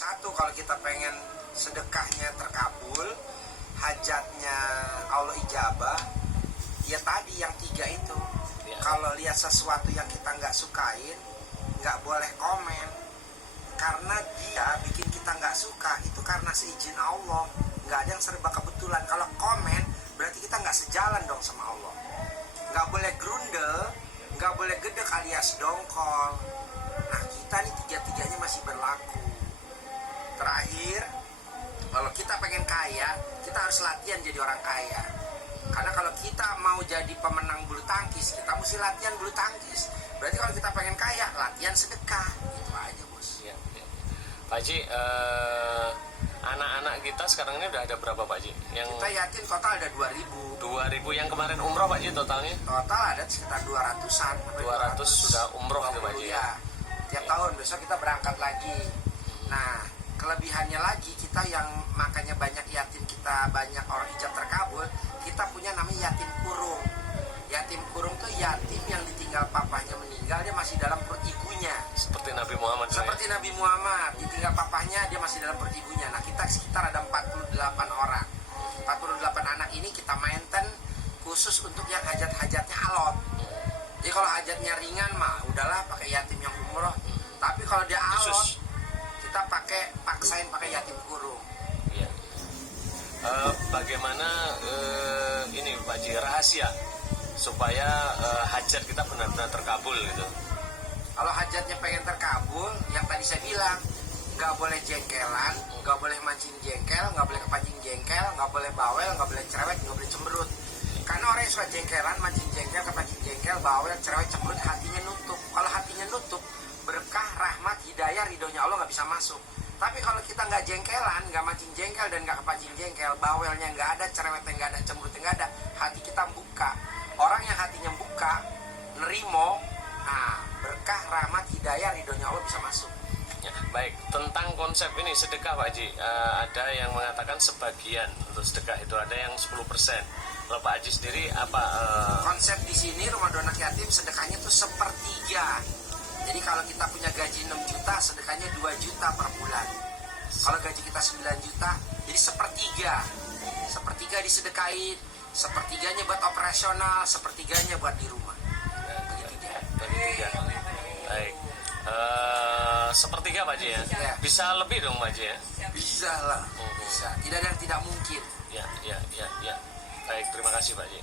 Satu, kalau kita pengen sedekahnya terkabul, hajatnya Allah ijabah, ya tadi yang 3 itu. Ya. Kalau lihat sesuatu yang kita nggak sukain, nggak boleh komen. Karena dia bikin kita nggak suka, itu karena seizin Allah. Nggak ada yang serba kebetulan. Kalau komen, berarti kita nggak sejalan dong sama Allah. Nggak boleh grundel, nggak boleh gedek alias dongkol. Nah, kita nih 3-3-nya masih berlaku. Terakhir, kalau kita pengen kaya, kita harus latihan jadi orang kaya. Karena kalau kita mau jadi pemenang bulu tangkis, kita mesti latihan bulu tangkis. Berarti kalau kita pengen kaya, latihan sedekah. Itu aja, Bos. Ya, ya. Pak Haji, anak-anak kita sekarang ini udah ada berapa, Pak Haji? Yang kita yakin total ada 2.000. 2.000 yang kemarin umroh, Pak Haji, totalnya? Total ada sekitar 200-an. 200 sudah umroh gitu, Pak Haji? Ya. Tiap tahun, besok kita berangkat lagi. Nah, kelebihannya lagi, kita yang makanya banyak yatim kita, banyak orang ijab terkabul, kita punya namanya yatim kurung. Yatim kurung tuh yatim yang ditinggal papahnya meninggal, dia masih dalam perut ibunya. Seperti Nabi Muhammad. Seperti ya? Nabi Muhammad, ditinggal papahnya, dia masih dalam perut ibunya. Nah, kita sekitar ada 48 orang. 48 anak ini kita maintain khusus untuk yang hajat-hajatnya alot. Jadi kalau hajatnya ringan mah udahlah pakai yatim yang umroh. Tapi kalau dia alot, kita paksain pakai yatim kurung. Iya. Bagaimana ini Pak Haji, rahasia supaya hajat kita benar-benar terkabul gitu? Kalau hajatnya pengen terkabul, yang tadi saya bilang, nggak boleh jengkelan, nggak boleh mancing jengkel, nggak boleh kepancing jengkel, nggak boleh bawel, nggak boleh cerewet, nggak boleh cemberut. Karena orang yang suka jengkelan, mancing jengkel, kepancing jengkel, bawel, cerewet, cemberut, hatinya nutup. Kalau hatinya nutup, berkah, rahmat, hidayah, ridhonya Allah nggak bisa masuk. Tapi kalau kita nggak jengkelan, nggak mancing jengkel dan nggak kepancing jengkel, bawelnya nggak ada, cerewetnya nggak ada, cemberutnya nggak ada, hati kita buka. Orang yang hatinya buka, nerimo, nah berkah, rahmat, hidayah, ridhonya Allah bisa masuk. Ya, baik, tentang konsep ini sedekah Pak Haji, ada yang mengatakan sebagian untuk sedekah itu, ada yang 10%. Kalau Pak Haji sendiri apa? Konsep di sini rumah anak yatim sedekahnya tuh 1/3. Jadi kalau kita punya gaji 6 juta, sedekahnya 2 juta per bulan. Kalau gaji kita 9 juta, jadi 1/3. 1/3 disedekain, 1/3-nya buat operasional, 1/3-nya buat di rumah. Begitu dia. Baik. 1/3 Pak Haji ya? Ya. Bisa lebih dong Pak Haji ya? Bisa lah, bisa. Tidak ada yang tidak mungkin. Ya. Baik, terima kasih Pak Haji.